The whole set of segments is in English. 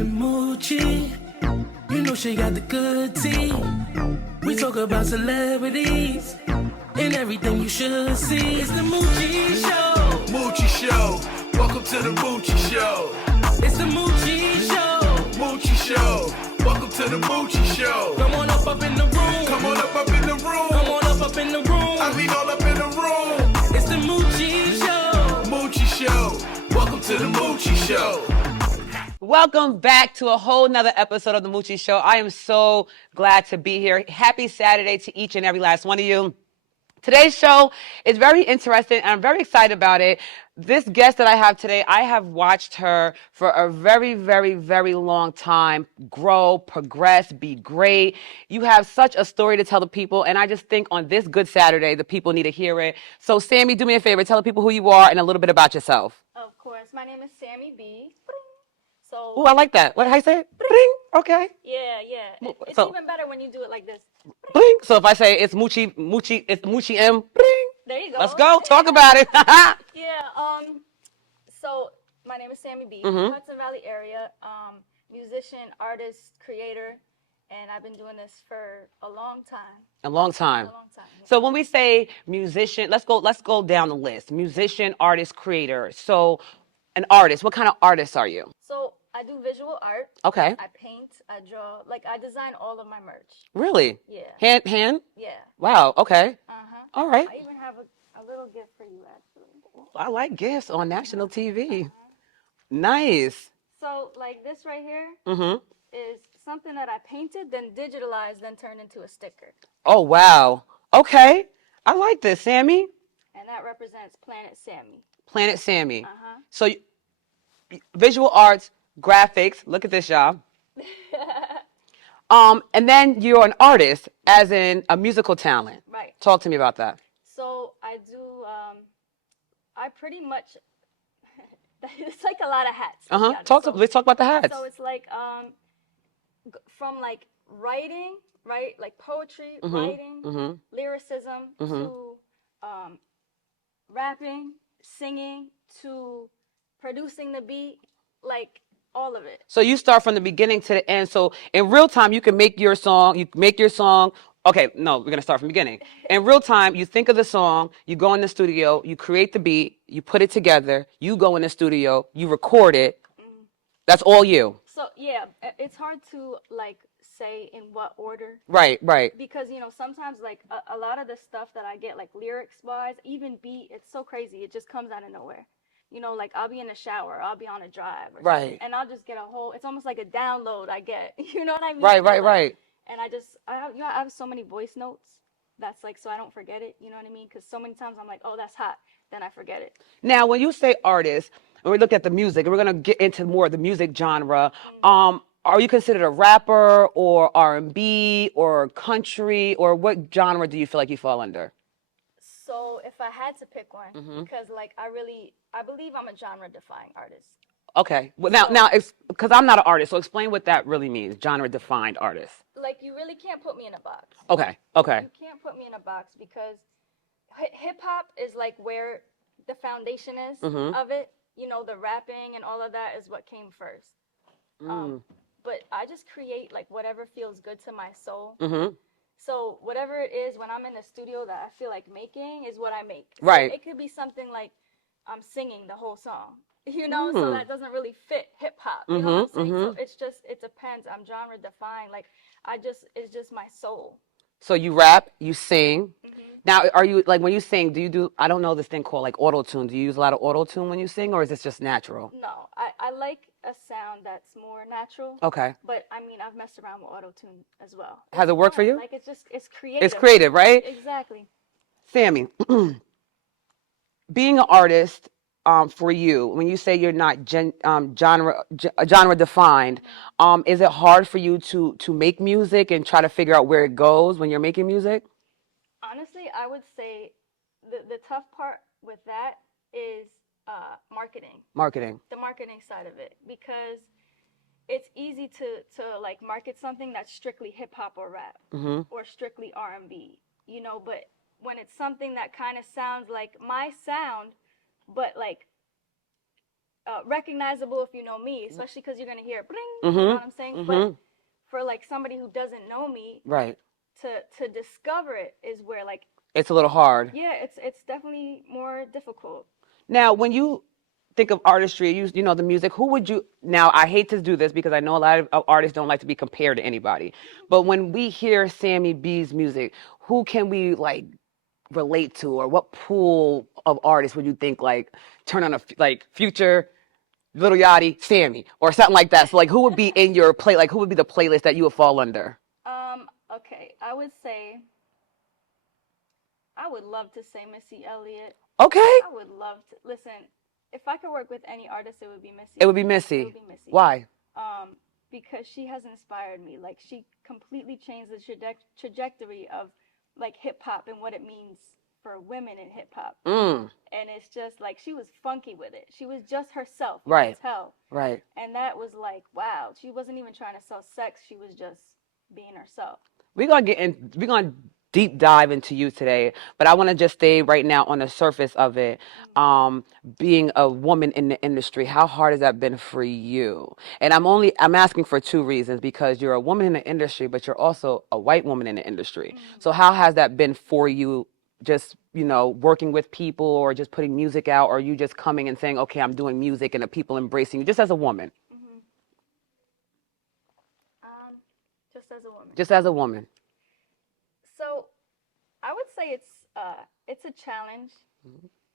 with Moochie. You know she got the good tea. We talk about celebrities and everything you should see. It's the Moochie Show. Moochie Show. Welcome to the Moochie Show. It's the Moochie Show. Moochie Show. Welcome to the Moochie Show. Come on up in the room. Come on up in the room. Come on up in the room. I mean all up in the room. It's the Moochie Show. Moochie Show. Welcome to the Moochie Show. Welcome back to a whole nother episode of the Moochie Show. I am so glad to be here. Happy Saturday to each and every last one of you. Today's show is very interesting, and I'm very excited about it. This guest that I have today, I have watched her for a very, very, very long time grow, progress, be great. You have such a story to tell the people, and I just think on this good Saturday, the people need to hear it. So, Sammy, do me a favor. Tell the people who you are and a little bit about yourself. Of course. My name is Sammy B. So, Oh, I like that. How you say it? Bring. Okay. yeah. It's So- even better when you do it like this. Bling. So if I say it's Moochie, it's Moochie M. Bling. There you go. Let's go. Talk about it. Yeah. So my name is Sammy B. Mhm. Hudson Valley area. Musician, artist, creator, and I've been doing this for a long time. A long time. A long time. Yeah. So when we say musician, let's go down the list. Musician, artist, creator. So an artist. What kind of artist are you? So I do visual art. Okay. I paint. I draw. Like I design all of my merch. Really? Yeah. Hand? Yeah. Wow. Okay. Uh-huh. All right. I even have a little gift for you actually. I like gifts on national TV. Nice. So like this right here Mm-hmm. is something that I painted, then digitalized, then turned into a sticker. Oh, wow. Okay. I like this, Sammy. And that represents Planet Sammy. Planet Sammy. Uh-huh. So visual arts, graphics. Look at this, y'all. And then you're an artist, as in a musical talent. Right. Talk to me about that. So I do, I pretty much, it's like a lot of hats. to be honest. Let's talk about the hats. So it's like, from like writing, right? Like poetry, writing, Mm-hmm. lyricism, to rapping, singing, to producing the beat, like all of it. So you start from the beginning to the end. So in real time, you can make your song. You make your song. Okay, no, we're gonna start from the beginning. In real time, you think of the song. You go in the studio. You create the beat. You put it together. You go in the studio. You record it. That's all you. So yeah, it's hard to like say in what order. Right. Because sometimes like a lot of the stuff that I get like lyrics wise, even beat, it's so crazy, it just comes out of nowhere. Like I'll be in the shower, I'll be on a drive or Right. something, and I'll just get it's almost like a download I get. You know what I mean? Right. And I have so many voice notes that's like, so I don't forget it, you know what I mean? Because so many times I'm like, oh, that's hot, then I forget it. Now, when you say artist, and we look at the music, and we're gonna get into more of the music genre. Are you considered a rapper or R&B or country, or what genre do you feel like you fall under? So if I had to pick one, Mm-hmm. because like I believe I'm a genre defying artist. Okay. Well, now, because I'm not an artist, so explain what that really means. Genre-defined artist. Like you really can't put me in a box. Okay. You can't put me in a box because hip hop is like where the foundation is of it. The rapping and all of that is what came first. But I just create like whatever feels good to my soul. Mm-hmm. So whatever it is when I'm in the studio that I feel like making is what I make. So Right. it could be something like I'm singing the whole song. So that doesn't really fit hip hop. You know what I'm saying? So it depends. I'm genre defined. Like it's just my soul. So you rap, you sing. Now, are you, like, when you sing, I don't know this thing called like auto-tune. Do you use a lot of auto-tune when you sing, or is this just natural? No, I like a sound that's more natural. Okay. But I mean, I've messed around with auto-tune as well. Has it worked for you? Like it's creative. It's creative, right? Exactly. Sammy, being an artist, for you, when you say you're not genre defined, is it hard for you to make music and try to figure out where it goes when you're making music? Honestly, I would say the tough part with that is marketing. The marketing side of it, because it's easy to like market something that's strictly hip hop or rap or strictly R&B, but when it's something that kind of sounds like my sound, but like recognizable if you know me, especially because you're gonna hear bling. You know what I'm saying? But for like somebody who doesn't know me, right, to discover it is where like it's a little hard. yeah, it's definitely more difficult. Now, when you think of artistry, you know the music. Who would you? Now, I hate to do this because I know a lot of artists don't like to be compared to anybody. But when we hear Sammy B's music, who can we like relate to, or what pool of artists would you think like turn on a like Future, Little Yachty, Sammy, or something like that? So like, who would be in your play? Like, who would be the playlist that you would fall under? Okay, I would say I would love to say Missy Elliott. Okay. I would love to listen. If I could work with any artist, it would be Missy. It would be Missy. It would be Missy. Why? Because she has inspired me. Like she completely changed the trajectory of like hip hop and what it means for women in hip hop. And it's just like she was funky with it. She was just herself. You Right. could tell. Right. And that was like, wow. She wasn't even trying to sell sex. She was just being herself. We're gonna deep dive into you today, but I want to just stay right now on the surface of it. Being a woman in the industry, how hard has that been for you? And I'm asking for two reasons, because you're a woman in the industry, but you're also a white woman in the industry. So how has that been for you? Just, working with people, or just putting music out, or you just coming and saying, okay, I'm doing music, and the people embracing you just as a woman? Just as a woman. Just as a woman. So I would say it's a challenge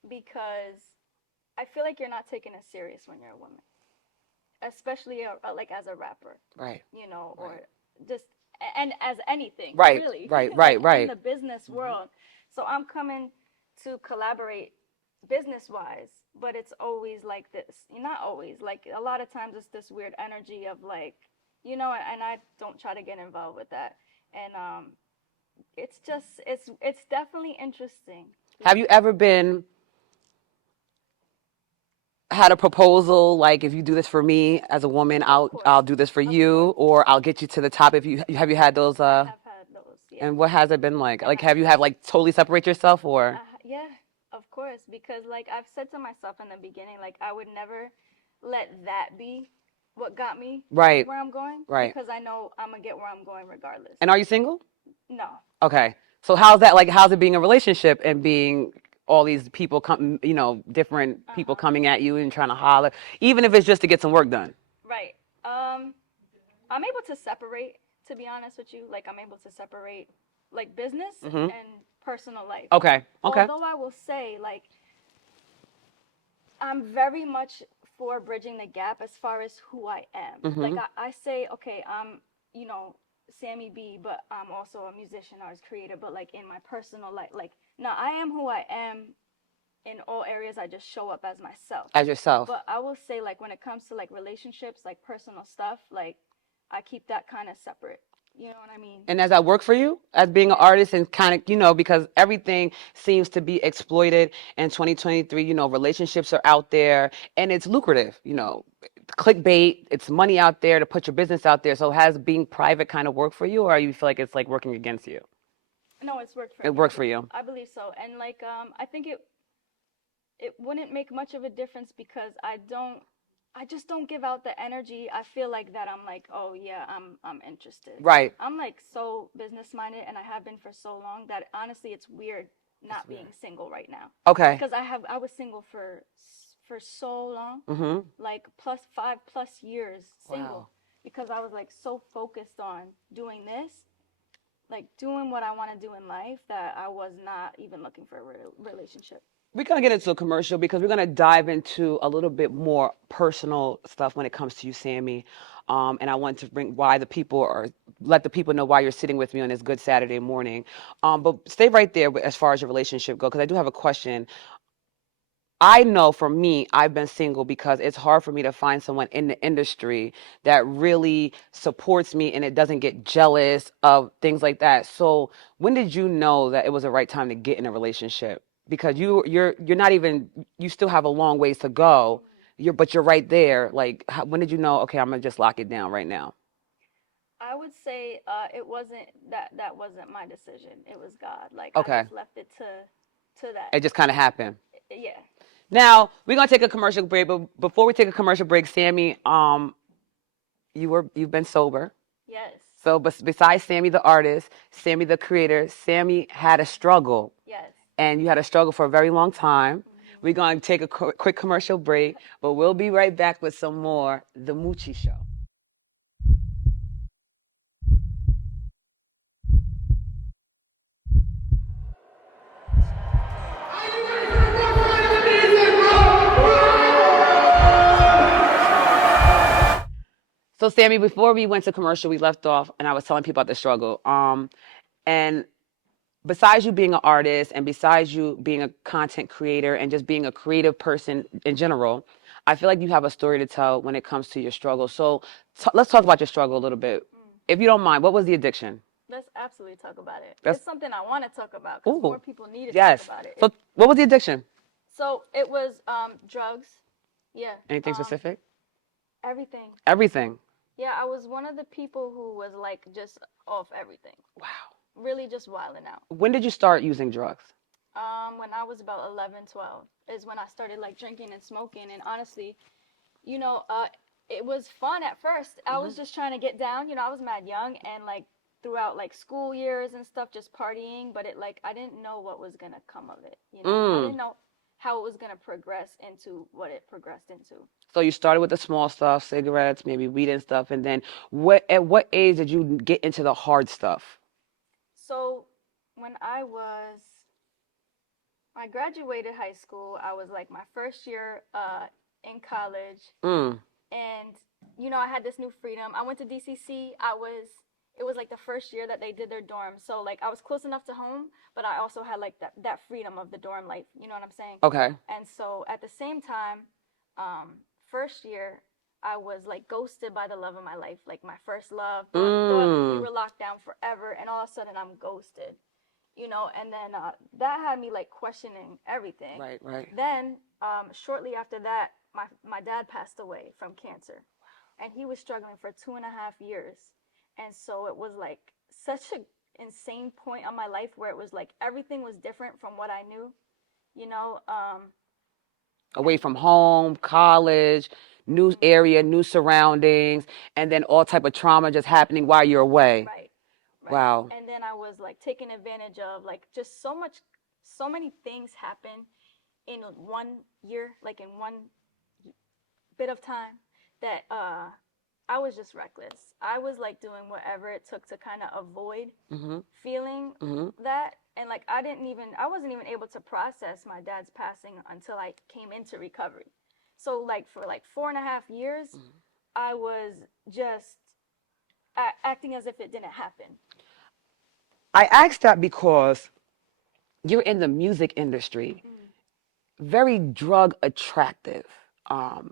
because I feel like you're not taken as serious when you're a woman, especially like as a rapper. Right. Or just and as anything. Right. Really. Right. Like Right. in the business world. So I'm coming to collaborate business-wise, but it's always like this. Not always. Like a lot of times it's this weird energy of like, and I don't try to get involved with that. And it's just it's definitely interesting. Have you ever had a proposal like, if you do this for me as a woman, I'll do this for you, or I'll get you to the top? Have you had those? I have had those. Yeah. And what has it been like? Like, have you had like totally separate yourself, or? Yeah, of course, because like I've said to myself in the beginning, like I would never let that be what got me Right. where I'm going. Right. Because I know I'm gonna get where I'm going regardless. And are you single? No. Okay. So how's that like? How's it being a relationship and being all these people come, different people coming at you and trying to holler, even if it's just to get some work done? Right. I'm able to separate, to be honest with you. Like I'm able to separate like business and personal life. Okay. Although I will say, like, I'm very much for bridging the gap as far as who I am. Like I say, okay, I'm, Sammy B, but I'm also a musician, artist, creator, but like in my personal life, like, no, I am who I am in all areas. I just show up as myself. As yourself. But I will say, like, when it comes to like relationships, like personal stuff, like I keep that kind of separate. You know what I mean? And does that work for you as being an artist, and kind of, because everything seems to be exploited in 2023, relationships are out there and it's lucrative, clickbait, it's money out there to put your business out there. So has being private kind of worked for you, or you feel like it's like working against you? No, it's worked for me. It worked for you. I believe so. And like, I think it wouldn't make much of a difference because I just don't give out the energy. I feel like that I'm like, oh yeah, I'm interested. Right. I'm like so business minded, and I have been for so long that honestly it's weird not being single right now. Okay. Because I was single for so long, like plus 5+ years single. Wow. Because I was like so focused on doing this, like doing what I want to do in life, that I was not even looking for a relationship. We're going to get into a commercial because we're going to dive into a little bit more personal stuff when it comes to you, Sammy. And I want to let the people know why you're sitting with me on this good Saturday morning. But stay right there as far as your relationship goes, because I do have a question. I know for me, I've been single because it's hard for me to find someone in the industry that really supports me and it doesn't get jealous of things like that. So when did you know that it was the right time to get in a relationship? Because you're not even, you still have a long ways to go. But you're right there. Like, when did you know, okay, I'm gonna just lock it down right now? I would say it wasn't that wasn't my decision. It was God. Like Okay. I just left it to that. It just kind of happened. Yeah. Now we're gonna take a commercial break, but before we take a commercial break, Sammy, you've been sober. Yes. So, but besides Sammy the artist, Sammy the creator, Sammy had a struggle. Yes. And you had a struggle for a very long time. Mm-hmm. We're going to take a quick commercial break, but we'll be right back with some more The Moochie Show. So, Sammy, before we went to commercial, we left off, and I was telling people about the struggle. And besides you being an artist, and besides you being a content creator, and just being a creative person in general, I feel like you have a story to tell when it comes to your struggle. So, let's talk about your struggle a little bit, if you don't mind. What was the addiction? Let's absolutely talk about it. It's something I want to talk about because Ooh, more people need to yes. talk about it. So, what was the addiction? So it was drugs. Yeah. Anything specific? Everything. Everything. Yeah, I was one of the people who was like just off everything. Wow. Really just wilding out. When did you start using drugs? When I was about 11, 12 is when I started like drinking and smoking. And honestly, you know, it was fun at first. I was just trying to get down. You know, I was mad young and like throughout like school years and stuff, just partying. But it like I didn't know what was gonna come of it. You know, I didn't know how it was gonna progress into what it progressed into. So you started with the small stuff, cigarettes, maybe weed and stuff, and then at what age did you get into the hard stuff? So when I graduated high school, I was like my first year in college. And you know, I had this new freedom. I went to DCC. It was like the first year that they did their dorm. So like I was close enough to home, but I also had like that freedom of the dorm life. You know what I'm saying? Okay. And so at the same time, first year, I was like ghosted by the love of my life, like my first love. Thought we were locked down forever, and all of a sudden I'm ghosted. You know, and then that had me like questioning everything. Right, right. Then shortly after that, my dad passed away from cancer, and he was struggling for 2.5 years, and so it was like such an insane point on my life where it was like everything was different from what I knew. You know, Away from home, college, new area, new surroundings, and then all type of trauma just happening while you're away. Right. Wow. And then I was like taken advantage of, like just so many things happen in 1 year, like in one bit of time that I was just reckless. I was like doing whatever it took to kind of avoid feeling that. And like I wasn't even able to process my dad's passing until I came into recovery. So like for like 4.5 years, I was just acting as if it didn't happen. I asked that because you're in the music industry, very drug attractive.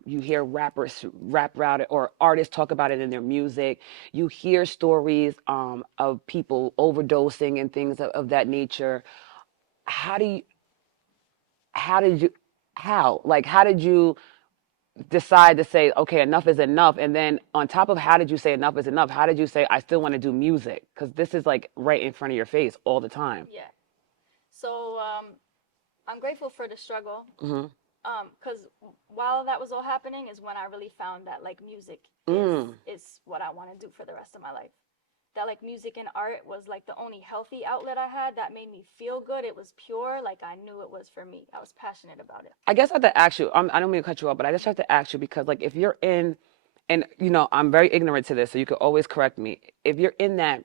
You hear rappers rap about it, or artists talk about it in their music. You hear stories of people overdosing and things of that nature. How did you decide to say, okay, enough is enough? And then on top of how did you say enough is enough, how did you say, I still want to do music? Because this is like right in front of your face all the time. Yeah. So I'm grateful for the struggle. Because while that was all happening is when I really found that like music is what I want to do for the rest of my life. That like music and art was like the only healthy outlet I had that made me feel good. It was pure. Like I knew it was for me. I was passionate about it. I guess I have to ask you, I don't mean to cut you off, but I just have to ask you because like if you're in, and you know, I'm very ignorant to this, so you can always correct me. If you're in that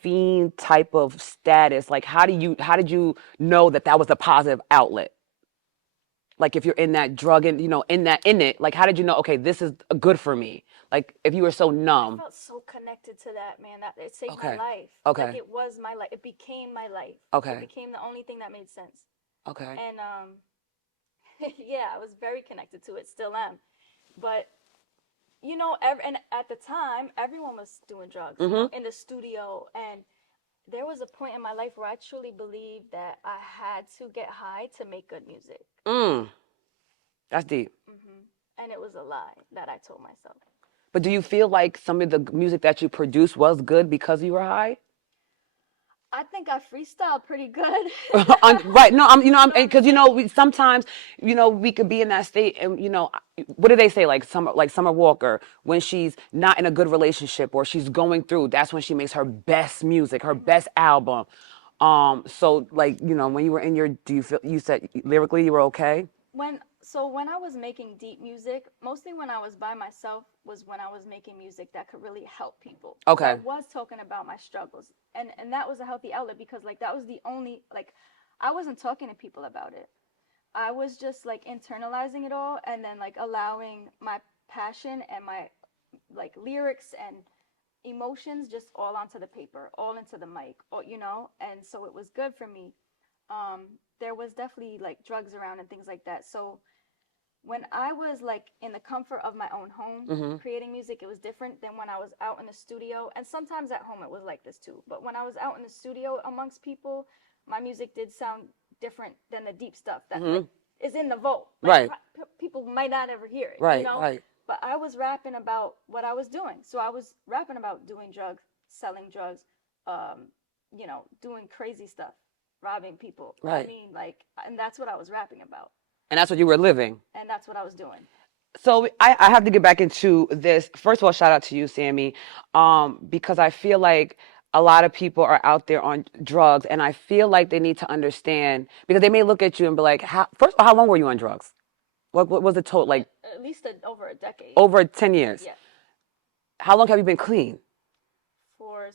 fiend type of status, like how did you know that was a positive outlet? Like if you're in that drug and, you know, in it, like how did you know, okay, this is good for me? Like if you were so numb. I felt so connected to that, man, that it saved my life. Okay. Like it was my life. It became my life. Okay. It became the only thing that made sense. Okay. And yeah, I was very connected to it, still am. But you know, and at the time, everyone was doing drugs you know, in the studio, and there was a point in my life where I truly believed that I had to get high to make good music. That's deep. And it was a lie that I told myself. But do you feel like some of the music that you produced was good because you were high? I think I freestyle pretty good. Right. No, because we sometimes, we could be in that state, and what do they say? Like Summer Walker, when she's not in a good relationship or she's going through, that's when she makes her best music, her best album. So like, when you were in you said lyrically you were okay? When I was making deep music, mostly when I was by myself was when I was making music that could really help people. Okay. So I was talking about my struggles, and that was a healthy outlet, because like that was the only, like, I wasn't talking to people about it. I was just like internalizing it all, and then like allowing my passion and my like lyrics and emotions just all onto the paper, all into the mic, and so it was good for me. There was definitely like drugs around and things like that. So when I was like in the comfort of my own home creating music, it was different than when I was out in the studio. And sometimes at home it was like this too. But when I was out in the studio amongst people, my music did sound different than the deep stuff that like, is in the vault. Like, Right. People might not ever hear it. Right. Right. But I was rapping about what I was doing. So I was rapping about doing drugs, selling drugs, doing crazy stuff, robbing people. Right. I mean, like, and that's what I was rapping about. And that's what you were living. And that's what I was doing. So I have to get back into this. First of all, shout out to you, Sammy, because I feel like a lot of people are out there on drugs, and I feel like they need to understand, because they may look at you and be like, first of all, how long were you on drugs? What was the total? Like at least over a decade. Over 10 years. Yeah. How long have you been clean? For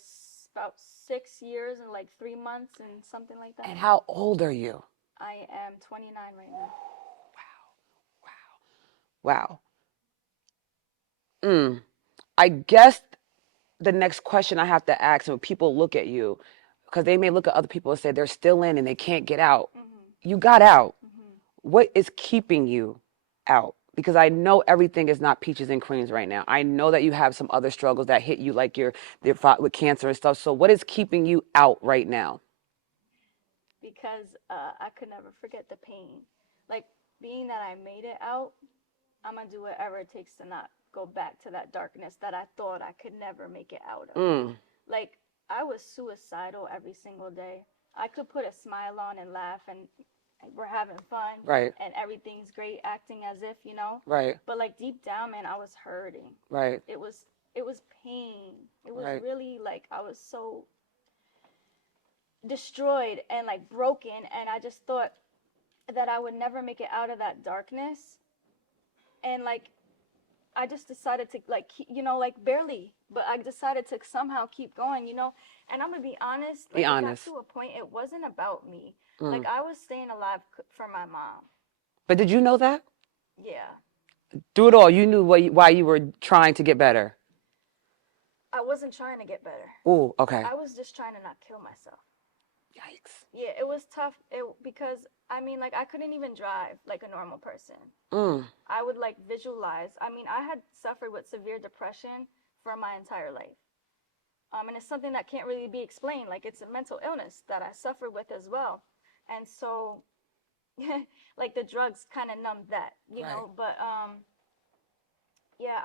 about 6 years and like 3 months and something like that. And how old are you? I am 29 right now. Wow. I guess the next question I have to ask when people look at you, because they may look at other people and say they're still in and they can't get out. You got out. What is keeping you out? Because I know everything is not peaches and creams right now. I know that you have some other struggles that hit you, like you're with cancer and stuff. So what is keeping you out right now? Because I could never forget the pain. Like, being that I made it out, I'm going to do whatever it takes to not go back to that darkness that I thought I could never make it out of. Like, I was suicidal every single day. I could put a smile on and laugh and we're having fun. Right. And everything's great, acting as if, Right. But like deep down, man, I was hurting. Right. It was pain. It was Right. really like I was so destroyed and like broken, and I just thought that I would never make it out of that darkness. And like I just decided to like like barely, but I decided to somehow keep going, and I'm gonna be honest, like, Be honest. It got to a point, it wasn't about me. Like, I was staying alive for my mom. But did you know that? Yeah. Through it all, you knew why you were trying to get better. I wasn't trying to get better. Oh, okay. I was just trying to not kill myself. Yikes. Yeah, it was tough because, I mean, like, I couldn't even drive like a normal person. I would, like, visualize. I mean, I had suffered with severe depression for my entire life. And it's something that can't really be explained. Like, it's a mental illness that I suffered with as well. And so, like, the drugs kind of numbed that, you know. But, yeah,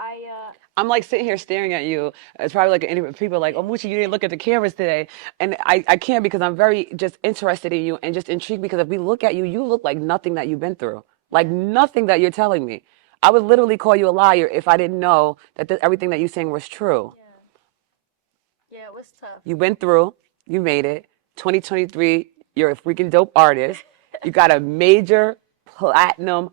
I'm like sitting here staring at you. It's probably like people are like, oh, Moochie, you didn't look at the cameras today. And I can't, because I'm very just interested in you and just intrigued, because if we look at you, you look like nothing that you've been through. Like nothing that you're telling me. I would literally call you a liar if I didn't know that everything that you're saying was true. Yeah, it was tough. You went through, you made it. 2023, you're a freaking dope artist. You got a major platinum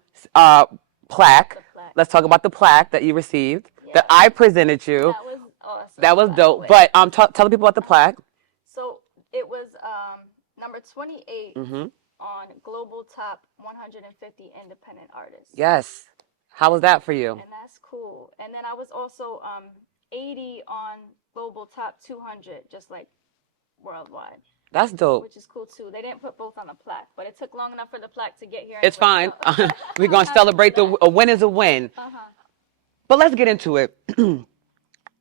plaque. Let's talk about the plaque that you received, that I presented you. That was awesome. That was dope. But tell the people about the plaque. So it was number 28 on Global Top 150 Independent Artists. Yes. How was that for you? And that's cool. And then I was also 80 on Global Top 200, just like worldwide. That's dope. Which is cool too. They didn't put both on the plaque, but it took long enough for the plaque to get here. It's fine. We're going to celebrate a win is a win. But let's get into it. You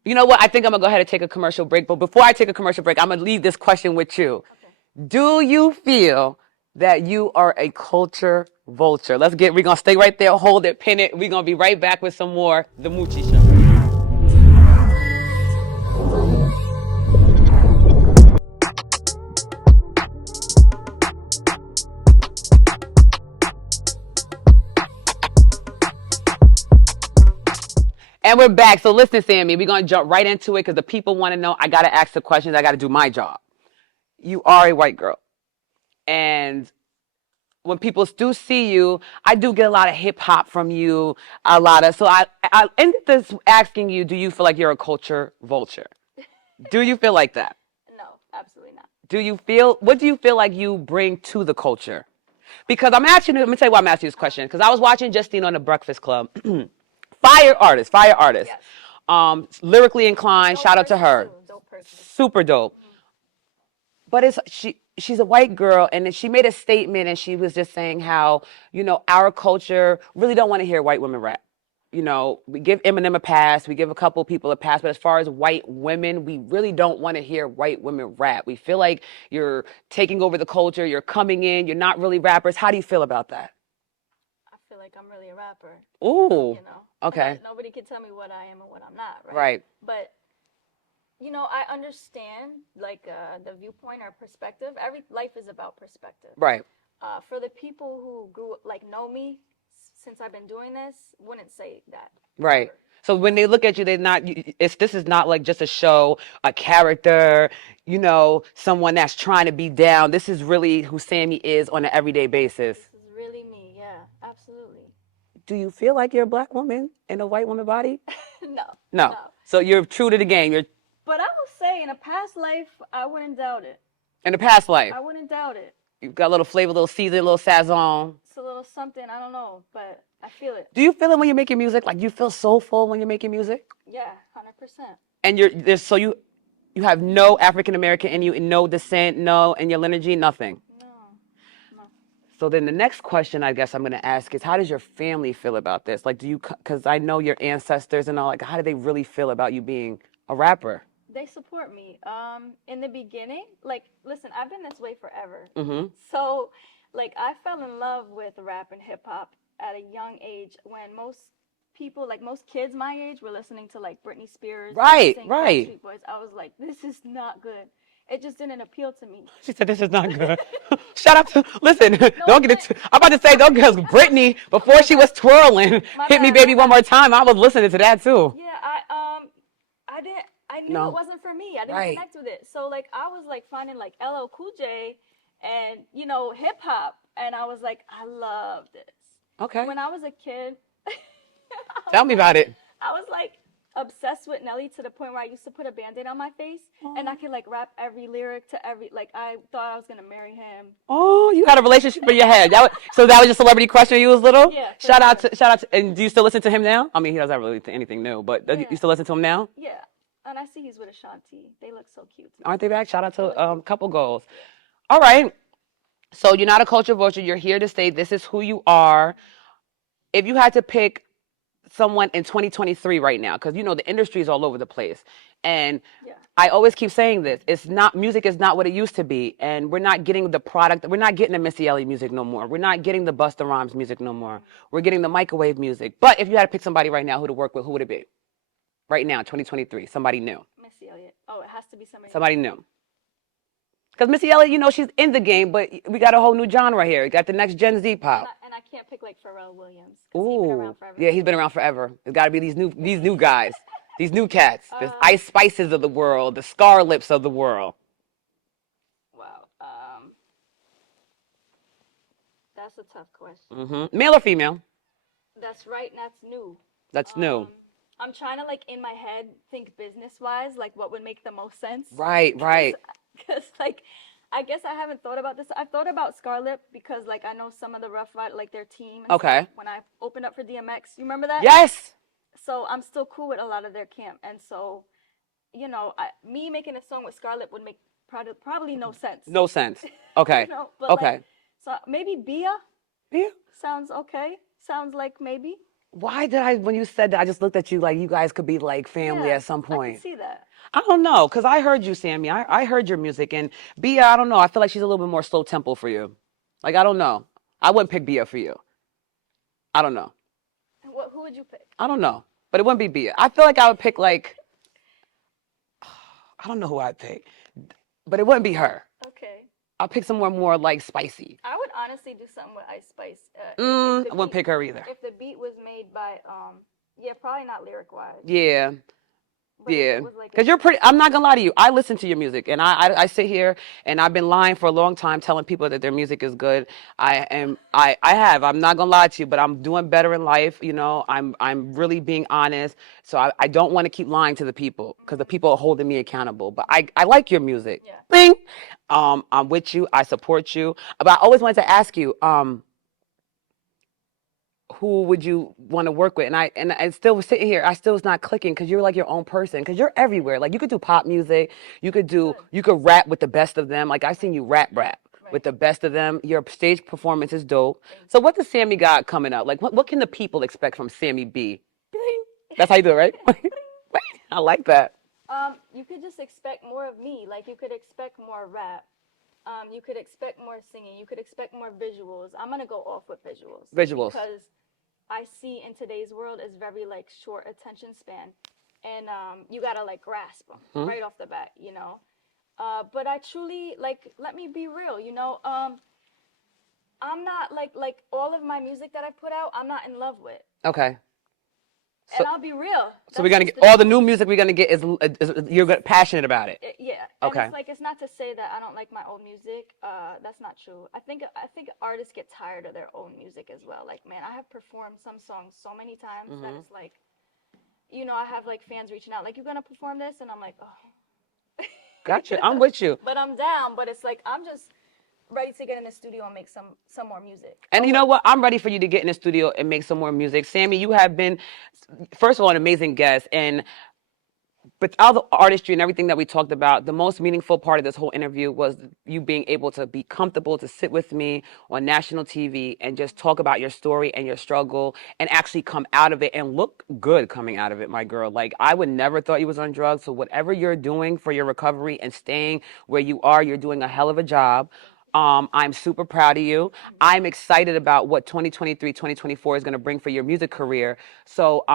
know what? I think I'm going to go ahead and take a commercial break. But before I take a commercial break, I'm going to leave this question with you. Okay. Do you feel that you are a culture vulture? We're going to stay right there, hold it, pin it. We're going to be right back with some more The Moochie Show. And we're back. So listen, Sammy, we're going to jump right into it because the people want to know. I got to ask the questions. I got to do my job. You are a white girl. And when people do see you, I do get a lot of hip hop from you, so I ended this asking you, do you feel like you're a culture vulture? Do you feel like that? No, absolutely not. What do you feel like you bring to the culture? Because let me tell you why I'm asking you this question. Because I was watching Justine on the Breakfast Club. Fire artist. Yes. Lyrically inclined, shout out to her. Dope person. Super dope. Mm-hmm. But she's a white girl, and she made a statement, and she was just saying how, our culture really don't want to hear white women rap. We give Eminem a pass, we give a couple people a pass, but as far as white women, we really don't want to hear white women rap. We feel like you're taking over the culture, you're coming in, you're not really rappers. How do you feel about that? I feel like I'm really a rapper. Ooh. Okay. But nobody can tell me what I am and what I'm not, right? Right. But I understand the viewpoint or perspective. Life is about perspective. Right. For the people who know me since I've been doing this, wouldn't say that. Right. Ever. So when they look at you, this is not like just a show, a character, someone that's trying to be down. This is really who Sammy is on an everyday basis. This is really me. Yeah, absolutely. Do you feel like you're a black woman in a white woman body? No. So you're true to the game. But I will say, in a past life, I wouldn't doubt it. In a past life? I wouldn't doubt it. You've got a little flavor, a little season, a little sazon. It's a little something, I don't know, but I feel it. Do you feel it when you're making music? Like you feel soulful when you're making music? Yeah, 100%. And you have no African American in you, no descent, no in your lineage, nothing? No. So then the next question I guess I'm going to ask is, how does your family feel about this? Like, because I know your ancestors and all, like, how do they really feel about you being a rapper? They support me. In the beginning, listen, I've been this way forever. Mm-hmm. So, I fell in love with rap and hip hop at a young age when most people, most kids my age, were listening to Britney Spears. Right. Backstreet Boys. I was like, this is not good. It just didn't appeal to me. She said, this is not good. Shout out to, listen, don't get it. I'm about to say, don't, because Britney, before she was twirling, Hit Me Baby One More Time, I was listening to that too. Yeah, I knew it wasn't for me. I didn't connect with it. So I was finding LL Cool J and hip hop, and I was like, I love this. Okay. When I was a kid, tell me about it. I was obsessed with Nelly to the point where I used to put a Band-Aid on my face, and I could rap every lyric to every I thought I was gonna marry him. Oh, you had a relationship in your head. So that was your celebrity crush when you was little? Yeah. Shout out to, and do you still listen to him now? I mean, he doesn't really do anything new, but you still listen to him now? Yeah. And I see he's with Ashanti. They look so cute. Aren't they back? Shout out to Couple Goals. All right. So you're not a culture vulture. You're here to say this is who you are. If you had to pick someone in 2023 right now, because the industry is all over the place, and I always keep saying this: music is not what it used to be, and we're not getting the product. We're not getting the Missy Elliott music no more. We're not getting the Busta Rhymes music no more. We're getting the microwave music. But if you had to pick somebody right now who to work with, who would it be? Right now, 2023, somebody new. Missy Elliott. Oh, it has to be somebody new. Because Missy Elliott, she's in the game, but we got a whole new genre here. We got the next Gen Z pop. And I can't pick Pharrell Williams. Ooh. He's been around forever. Yeah, he's been around forever. It's got to be these new guys, these new cats, the Ice Spices of the world, the Scarlips of the world. Wow. That's a tough question. Mm-hmm. Male or female? That's right, and that's new. That's new. I'm trying to in my head think business-wise, what would make the most sense. Right. Because I guess I haven't thought about this. I've thought about Scarlett because I know some of the Rough Riders, their team. And okay. Stuff, when I opened up for DMX, you remember that? Yes. So I'm still cool with a lot of their camp, and so, me making a song with Scarlett would make probably no sense. No sense. Okay. But okay. So maybe Bia. Bia. Sounds okay. Sounds like maybe. Why did when you said that, I just looked at you like you guys could be family at some point. I can see that. I don't know, because I heard you, Sammy. I heard your music, and Bia, I don't know. I feel like she's a little bit more slow tempo for you. I don't know. I wouldn't pick Bia for you. I don't know. Who would you pick? I don't know, but it wouldn't be Bia. I feel like I would pick I don't know who I'd pick, but it wouldn't be her. Okay. I'll pick someone more spicy. I would honestly do something with Ice Spice. I wouldn't pick her either. If the beat was made by Yeah, probably not lyric wise. Yeah. But Yeah, like because you're pretty. I'm not gonna lie to you. I listen to your music, and I sit here and I've been lying for a long time, telling people that their music is good. I have. I'm not gonna lie to you, but I'm doing better in life. You know, I'm really being honest. So I don't want to keep lying to the people because the people are holding me accountable. But I like your music. Yeah. Bing. I'm with you. I support you. But I always wanted to ask you, who would you want to work with? And I still was sitting here, I still was not clicking because you're like your own person, because you're everywhere. Like you could do pop music, you could rap with the best of them. Like I've seen you rap with the best of them. Your stage performance is dope. So what does Sammy got coming up? Like what can the people expect from Sammy B? That's how you do it, right? I like that. You could just expect more of me. Like you could expect more rap. You could expect more singing. You could expect more visuals. I'm gonna go off with visuals. Because I see in today's world is very like short attention span, and you gotta like grasp them right off the bat, you know. But I truly like. Let me be real, you know. I'm not like all of my music that I put out. I'm not in love with. Okay. And I'll be real. So we're gonna get all the new music we're gonna get is you're passionate about it. Yeah. Okay. And it's like, it's not to say that I don't like my old music. That's not true. I think artists get tired of their own music as well. Like, man, I have performed some songs so many times that it's like, you know, I have like fans reaching out like, you gonna perform this? And I'm like, oh. Gotcha. I'm with you. But I'm down. But it's like I'm just ready to get in the studio and make some more music. And you know what? I'm ready for you to get in the studio and make some more music. Sammy, you have been, first of all, an amazing guest. And with all the artistry and everything that we talked about, the most meaningful part of this whole interview was you being able to be comfortable to sit with me on national TV and just talk about your story and your struggle and actually come out of it and look good coming out of it, my girl. Like, I would never thought you was on drugs. So whatever you're doing for your recovery and staying where you are, you're doing a hell of a job. I'm super proud of you. I'm excited about what 2023, 2024 is going to bring for your music career. So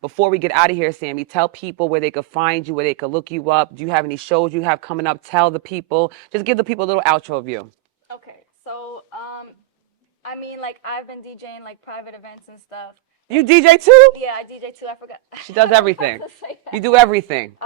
before we get out of here, Sammy, tell people where they could find you, where they could look you up. Do you have any shows you have coming up? Tell the people. Just give the people a little outro of you. Okay. So, I mean, like, I've been DJing, like, private events and stuff. You DJ too? Yeah, I DJ too. I forgot. She does everything. You do everything.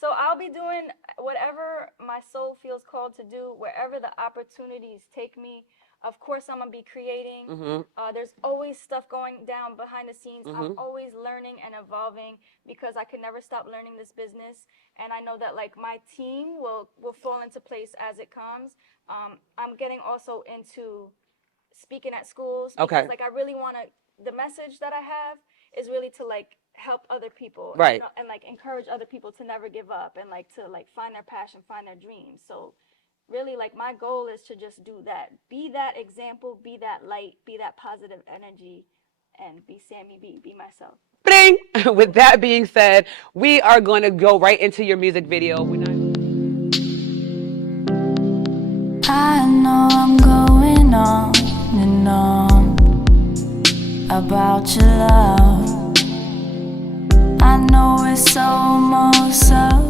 So I'll be doing whatever my soul feels called to do, wherever the opportunities take me. Of course, I'm going to be creating. There's always stuff going down behind the scenes. I'm always learning and evolving because I can never stop learning this business. And I know that, like, my team will fall into place as it comes. I'm getting also into speaking at schools. Because, like, I really want to, the message that I have is really to, like, help other people, right? And like encourage other people to never give up and like to like find their passion, find their dreams. So really, like, my goal is to just do that, be that example, be that light, be that positive energy, and be Sammy B, be myself. Bing! With that being said, we are going to go right into your music video. I know I'm going on and on about your love. I know it's almost up.